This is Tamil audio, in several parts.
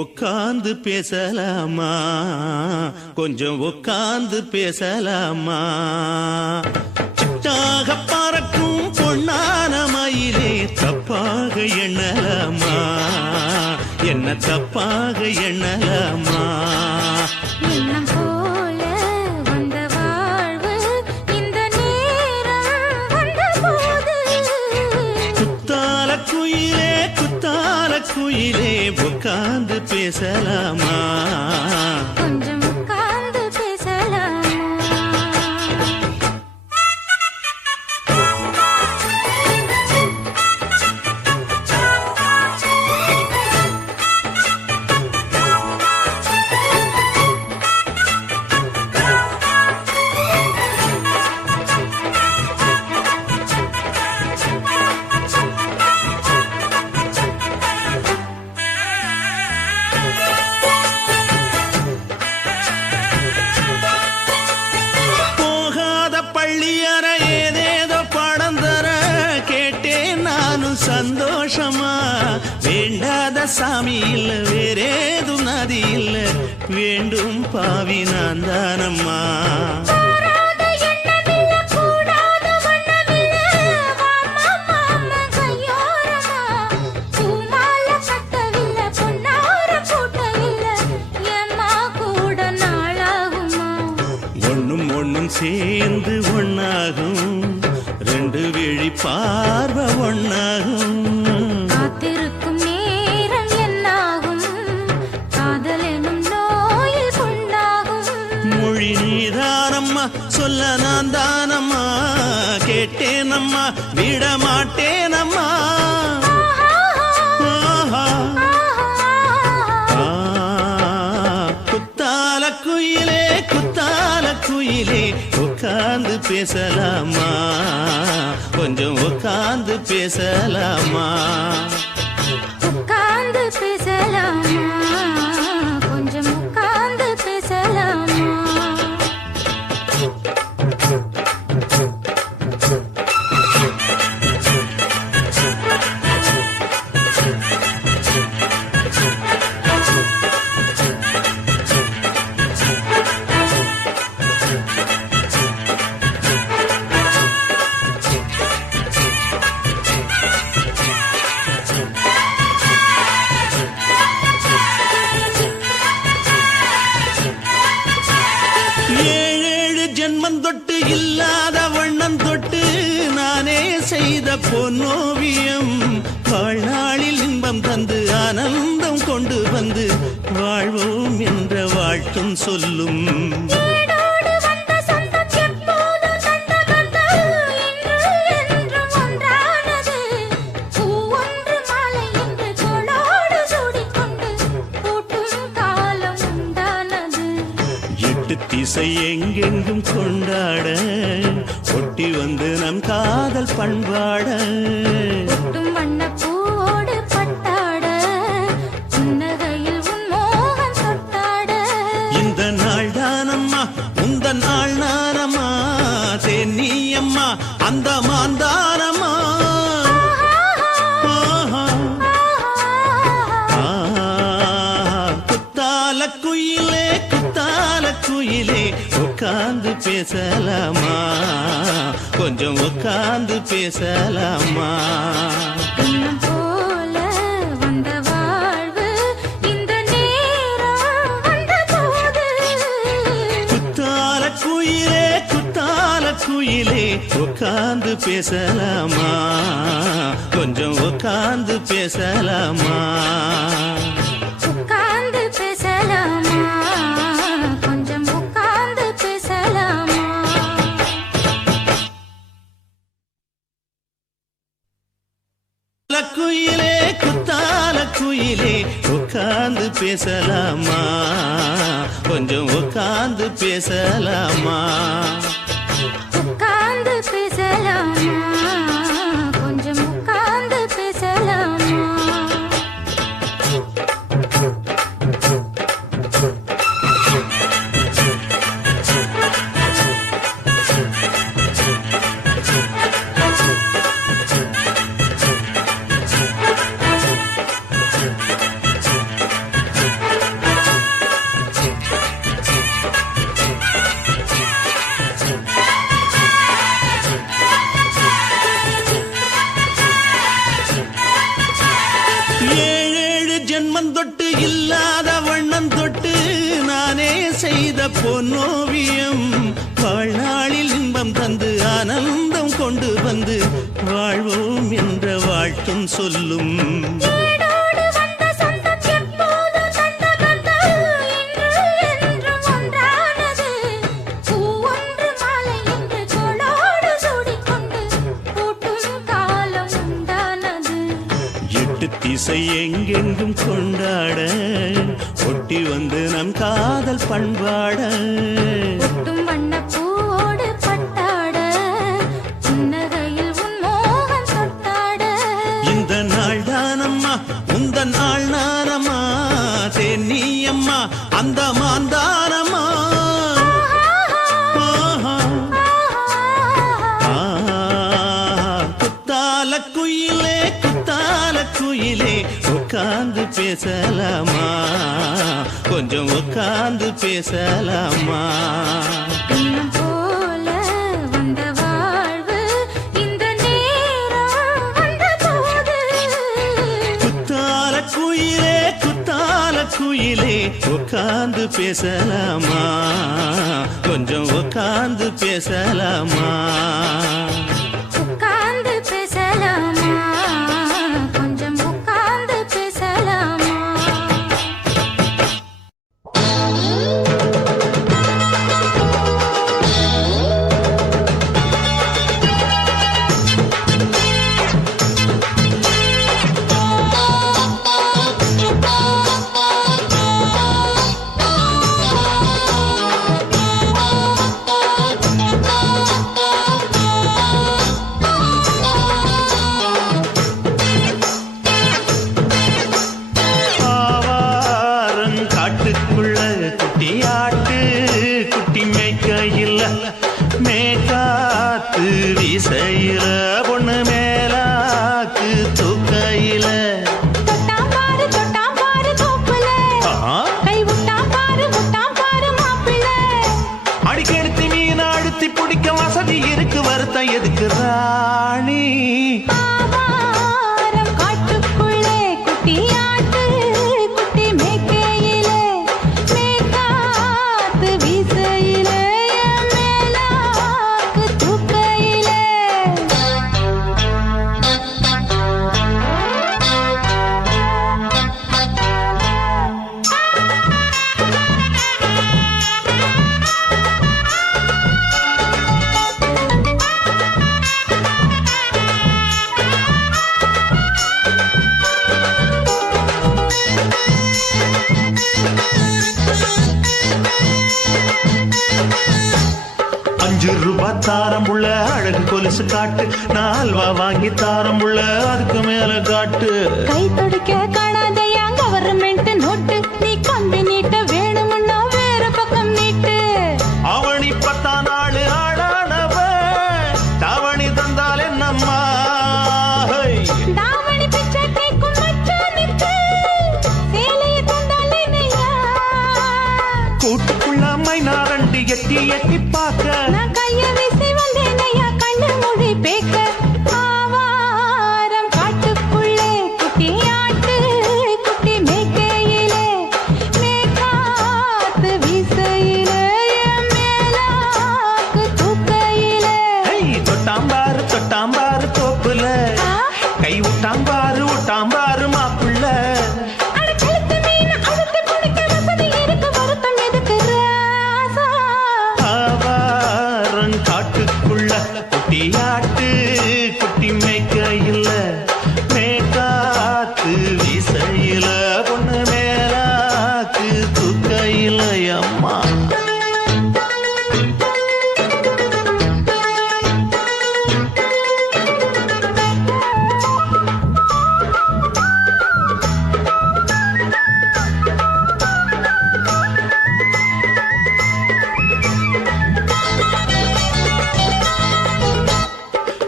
உட்கார்ந்து பேசலாமா? கொஞ்சம் உட்கார்ந்து பேசலாமா? சிட்டாக பறக்கும் பொன்னான மயிலே தப்பாக எண்ணலாமா? என்ன தப்பாக எண்ணலாமா? எண்ணம் போல வந்த வாழ்வு இந்த நேரம் வந்தபோது குத்தால குயிலே உட்கார்ந்து பேசலாமா? கொஞ்சம் உட்கார்ந்து பேசலாமா? சந்தோஷமா வேண்டாத சாமி இல்ல வேறேதும் நதி இல்ல வேண்டும் பாவி நான் தானம்மா. ஒன்னும் ஒன்னும் சேர்ந்து ஒன்னாகும் ரெண்டு விழி பார்வை ஒன்னாகும். காத்திருக்கும் நேரம் என்னாகும் காதல் எனும் நோயில் புண்ணாகும். மொழி நீதானம்மா சொல்ல நான் தானம்மா கேட்டேனம்மா விட மாட்டேனம்மா. குத்தால குயிலே உட்கார்ந்து பேசலாமா? கொஞ்சம் உட்கார்ந்து பேசலாமா? உட்கார்ந்து பேசலாமா? கொஞ்சம் உட்கார்ந்து பேசலாமா? தொட்டு இல்லாத வண்ணம் தொட்டு நானே செய்த பொன்னோவியம் வாழ்நாளில் இன்பம் தந்து ஆனந்தம் கொண்டு வந்து வாழ்வோம் என்ற வாழ்த்தும் சொல்லும். திசை எங்கெங்கும் கொண்டாட ஒட்டி வந்து நம் காதல் பண்பாட வண்ணப்பூவோடு பட்டாட புன்னகையில் உன் மோகம் தொட்டாட. இந்த நாள் தானம்மா உந்த நாள் நானம்மா தென்னியம்மா அந்த மாந்தானம்மா. குயிலே உட்கார்ந்து பேசலாமா? கொஞ்சம் உட்கார்ந்து பேசலாமா? எண்ணம் போல வந்த வாழ்வு இந்த நேரம் வந்தபோது குத்தால குயிலே உட்கார்ந்து பேசலாமா? கொஞ்சம் உட்கார்ந்து பேசலாமா? உட்கார்ந்து பேசலாமா? கொஞ்சம் உட்கார்ந்து பேசலாமா? குத்தால குயிலே உட்கார்ந்து பேசலாமா? கொஞ்சம் உட்கார்ந்து பேசலாமா? உட்கார்ந்து பேசலாமா? கொஞ்சம் உட்கார்ந்து பேசலாமா? இல்லாத வண்ணம் தொட்டு நானே செய்த பொன்னோவியம் வாழ்நாளில் இன்பம் தந்து ஆனந்தம் கொண்டு வந்து வாழ்வோம் என்ற வாழ்த்தும் சொல்லும். ஏடோடு வந்த சொந்தம் எப்போதும் தந்த பந்தம் இன்று என்றும் ஒன்றானது. பூ ஒன்று மாலை என்று தோளோடு சூடிக்கொண்டு பூட்டும் காலம் உண்டானது. எட்டு திசை எங்கெங்கும் கொண்டாட ஒட்டி வந்து நம் காதல் பண்பாட ஒட்டும் வண்ணப் பூவோடு பட்டாட புன்னகையில் உன் மோகம் தொட்டாட. இந்த நாள் தானம்மா உந்த நாள் நானம்மா தேனியம்மா அந்த மாந்தானம்மா. ஆஹா. குத்தால குயிலே குத்தால குயிலே உட்கார்ந்து பேசலாமா கொஞ்சம் உட்கார்ந்து பேசலாமா. எண்ணம் போல வந்த வாழ்வு இந்த நேரம் வந்தபோது. குத்தால குயிலே உட்கார்ந்து பேசலாமா கொஞ்சம் உட்கார்ந்து பேசலாமா. உட்கார்ந்து பேசலாமா கொஞ்சம் உட்கார்ந்து பேசலாமா. ஆவாரம் காட்டுக்குள்ள குட்டியாட்டு குட்டி மேய்க்கையில் மேற்காத்து வீசையில பொண்ணு மேலாக்கு தூக்கையில. தொட்டாம் பாரு தோப்புல கை விட்டாம் பாரு மாப்பிள்ளை. அடிக்கெடுத்து மீன் அழுத்தி பிடிக்க வசதி இருக்கு வருத்தம் எதுக்கு ராணி. ஆவாரம் காட்டுக்குள்ளே குட்டியாட்டு குட்டி மேய்க்கையிலே மேற்காத்து வீசையிலே என் மேலாக்கு தூக்கையிலே. ₹5 தாரம் உள்ள அழகு கொலுசு காட்டு நால்வா வாங்கி தாரம் உள்ள அதுக்கு மேல காட்டு. கை தொடுக்க காணாதையா கவர்மெண்ட் நோட்டு நீ கம்பி நீட்ட வேணும்னா வேற பக்கம் நீட்டு. அவனி 10 நாள் ஆடானவ தாவணி தந்தால் என்னம்மா. தாவணி பிச்சை கேக்கும் மச்சானுக்கு சேலையை தந்தால் என்னையா. கூட்டுக்குள்ள மைனாரண்டி எட்டி எட்டி பார்க்க நான் கைய வீசி வந்தேனையா கண்ணு மொழி பேக்க. ஆவாரம் காட்டுக்குள்ளே குட்டியாட்டு குட்டி மேய்க்கையிலே மேற்காத்து வீசையிலே என் மேலாக்கு தூக்கையிலே. தொட்டாம்பாரு தோப்புல கை விட்டாம்பாரு மாப்புள்ள. அட கழுத்து மீன் அழுத்து குடிக்க வசதி இருக்கு வருத்தம் எதுக்கு ராசா. ஆவாரம் காட்டுக்குள்ள குட்டியாட்டு குட்டி மேய்க்கையில் மேற்காத்து வீசையில பொண்ணு மேலாக்கு தூக்கையில் அம்மா.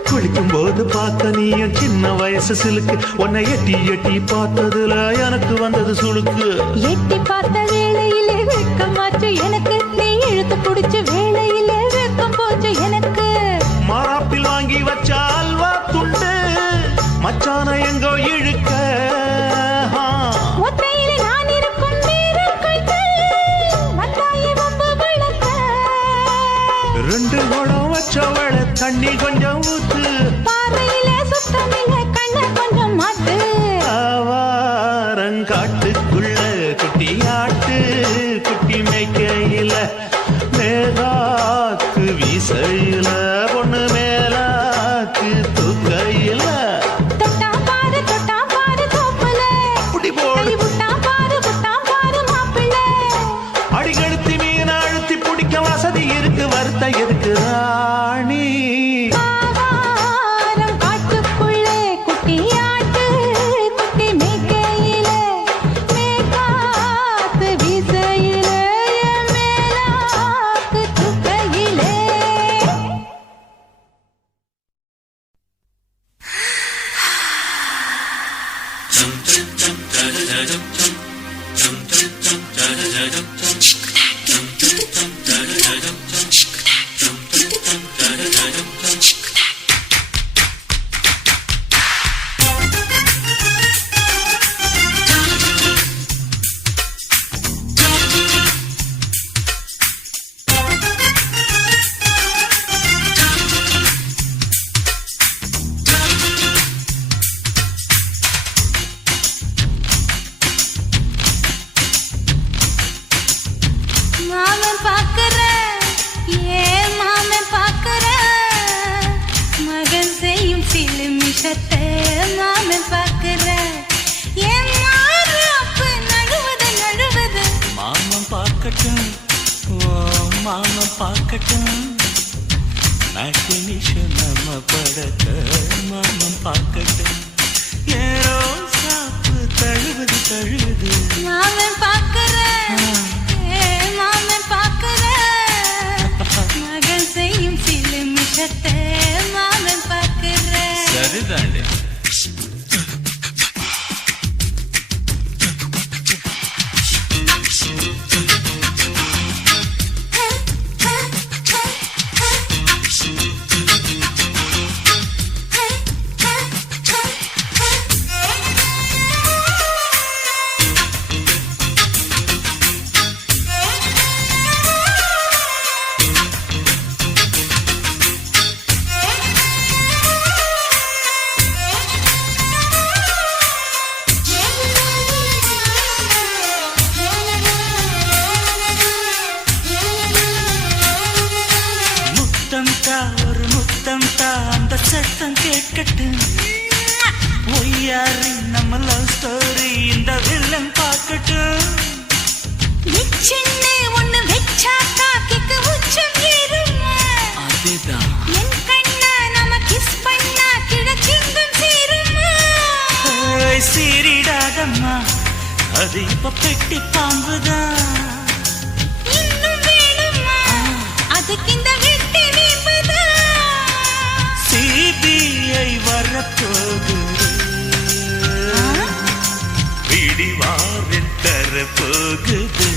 குளிக்கும் போது பார்த்த நீயும் சின்ன வயசு சிலுக்கு உன்னை எட்டி எட்டி பார்த்ததுல எனக்கு வந்தது சுளுக்கு. எட்டி பார்த்த வேளையிலே வெட்கமாச்சு எனக்கு நீ இழுத்து புடிச்ச வேளையிலே வெட்கம் போச்சு எனக்கு. மாறாப்பில் வாங்கி வச்ச அல்வா துண்டு மச்சான எங்கோ இழுக்க. ஒத்தையிலே நான் தண்ணி கொஞ்சம் ஊத்து பாறையில சுத்தமில்ல கண்ண கொஞ்சம் மாத்து ஆவாரங்காட்டுக்குள்ள குட்டியாட்டு குட்டி மேய்க்கையில மேலாக்கு வீசையில பொண்ணு மேலாக்கு தூக்கையில தொட்டா பாரு தோப்புல அப்படி போடு விட்டா பாரு மாப்பிள்ளை அடிக்கழுத்தி மீன் அழுத்தி பிடிக்க வசதி இருக்கு வருத்த எதுக்கு ராணி ஆவாரம் காட்டுக்குள்ளே குட்டியாட்டு குட்டி மேய்க்கையில மேற்காத்து வீசையில மேலாக்கு தூக்கையிலே மாமன் பாக்குற மாமன் பாக்குற மகன் செய்யும் சிலுமிஷத்தை மாமன் பாக்குற மாறாப்பு நழுவது மாமன் பார்க்கட்டும் ஓ மாமன் பார்க்கட்டும் நாட்டு நிஷம் நம்ம படக்க மாமன் பார்க்கட்டும் ஏரோ சாப்பு தழுவது மாமன் பாக்குற மாமன் பாக்குற மகன் செய்யும் சிலுமிஷத்தை மாமன் பாக்குற சரிதாண்டே ஒரு முத்தம் தா அந்த சத்தம் கேட்கட்டும் ஒய்யாரி நம்ம லவ் ஸ்டோரி இந்த வில்லன் பார்க்கட்டும் சின்ன ஒண்ணு வெச்சாக்கா கிக்கு உச்சம் ஏறும் அதுதான் என் கண்ணா நம்ம கிஸ் பண்ணா கிழச்சிங்கும் சீரும் சீரிடாதம்மா அது இப்ப பெட்டி பாம்புதான் இன்னும் வேணுமா அதுக்கு இந்த வெட்டி வீம்புதான் சிபிஐ வரப்போகுது பிடிவாரில் தரப்போகுது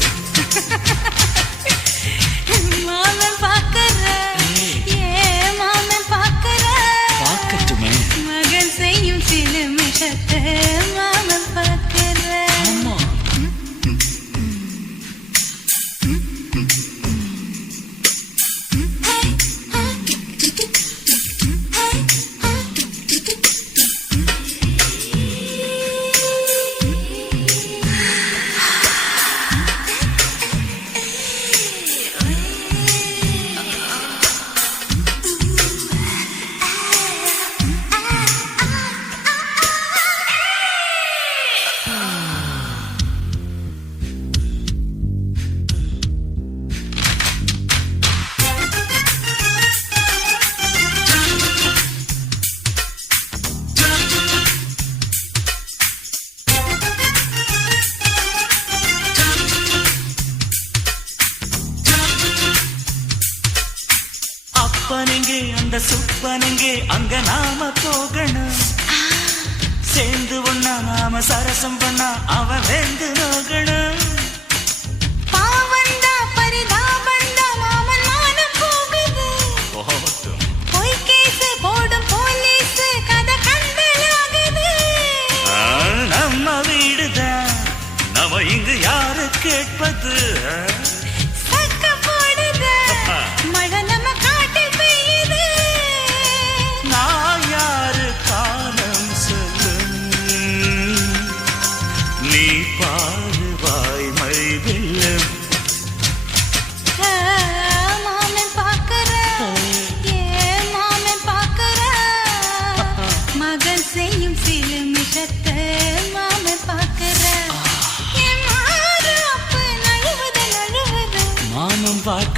மாமன் பாக்குற மாமன் பாக்குற பார்க்கட்டுமே மகன் செய்யும் சிலுமிஷத்தை மாமன் பாக்குற ஆமா அப்பனெங்கே அந்த சுப்பனெங்கே அங்க நாம போகணும் சேர்ந்து ஒண்ணா நாம சரசம் பண்ணா அவன் வெந்து நோகணும் பாவந்தா பரிதாபந்தா மாமன் மானம் போகுது பொய் கேஸ் போடும் போலீஸ் கதை கண்டலாகுது நம்ம வீடுதான் நம்ம இங்கு யாரு கேட்பது சக்க போடுது மழை நம்ம காட்டில் பெய்யுது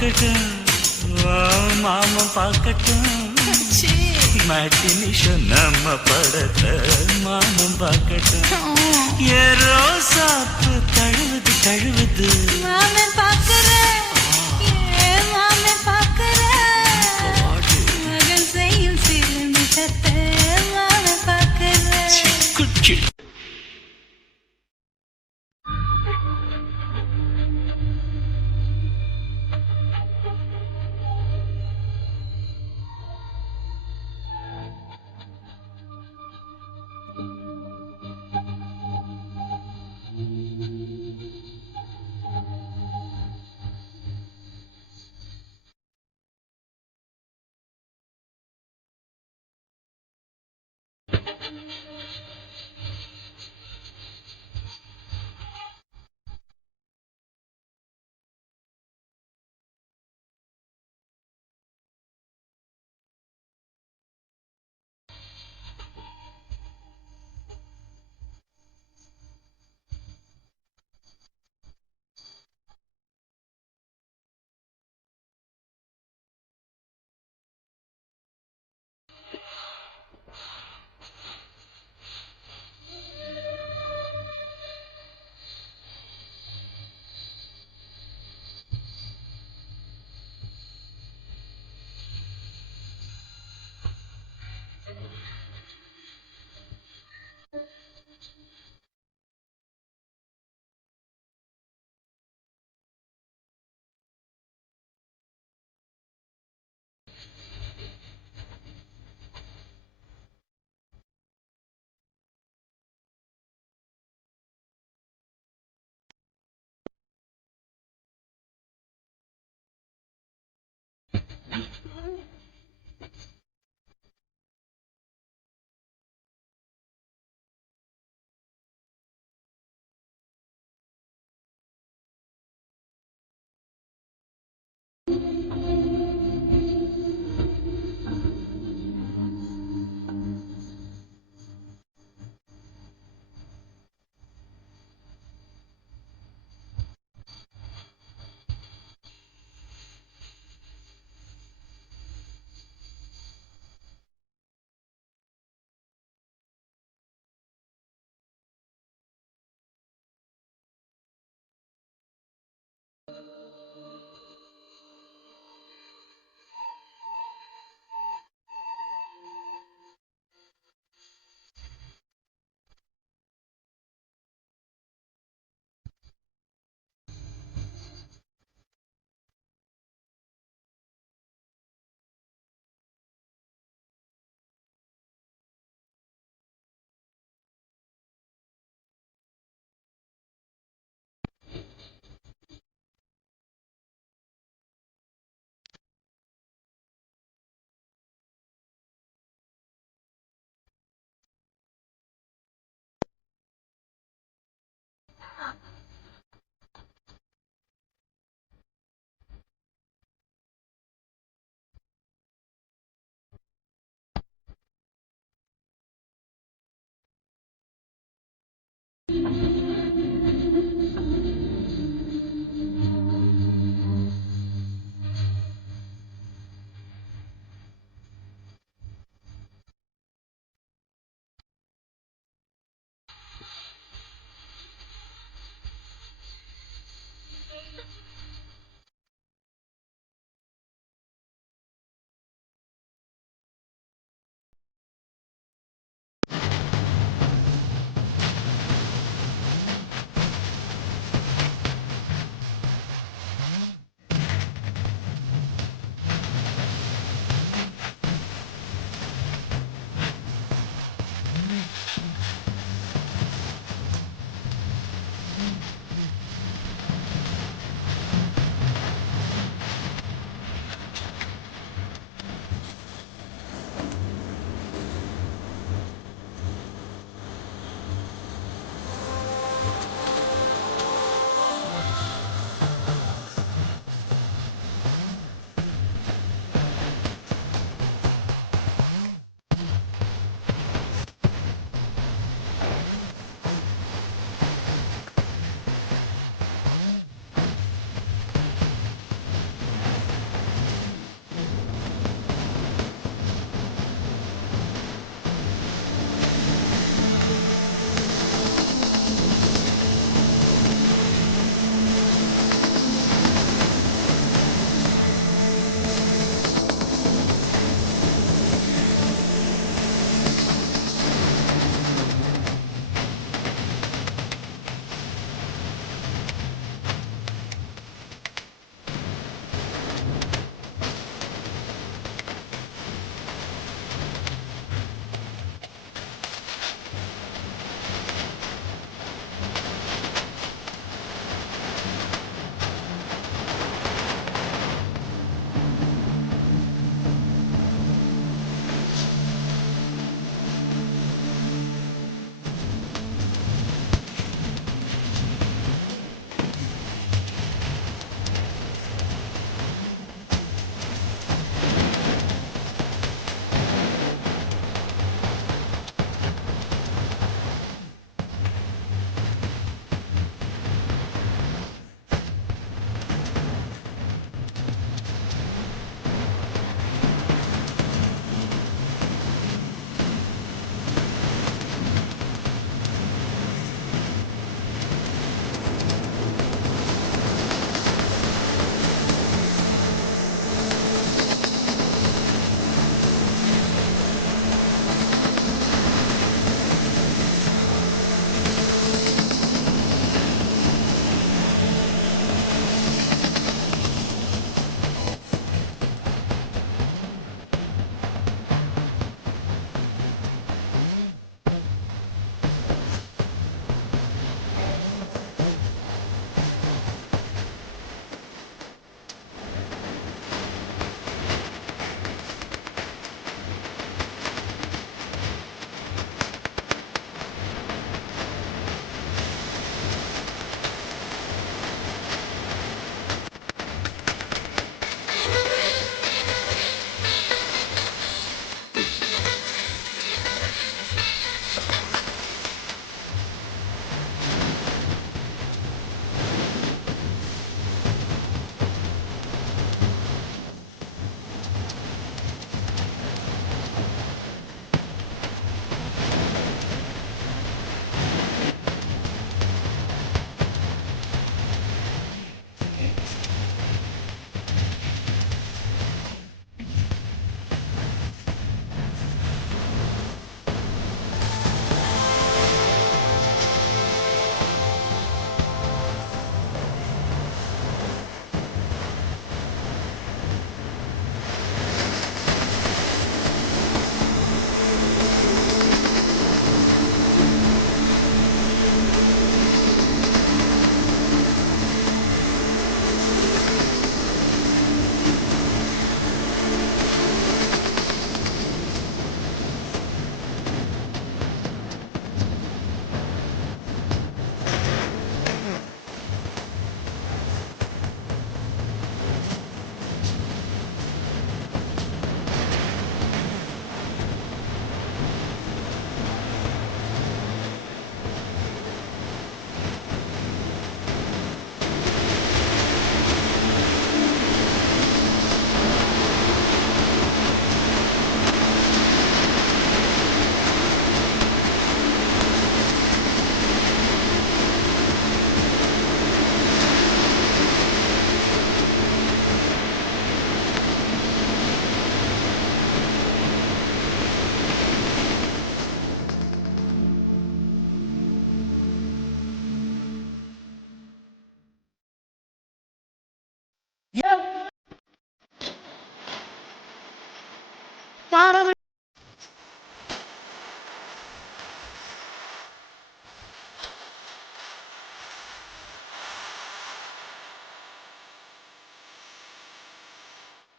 பார்க்கட்டும் மாமன் பார்க்கட்டும் மேட்டினிஷோ நம்ம படத்தை மாமன் பார்க்கட்டும் ஏரோ சாப்பு தழுவுது தழுவுது மாமே பார்க்கறேன் மாமே பார்க்கறேன் மகன் செய்யும் சிலுமிஷத்தை மாமே பார்க்கறேன் குச்சி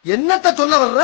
என்னத்த சொல்ல வர்ற?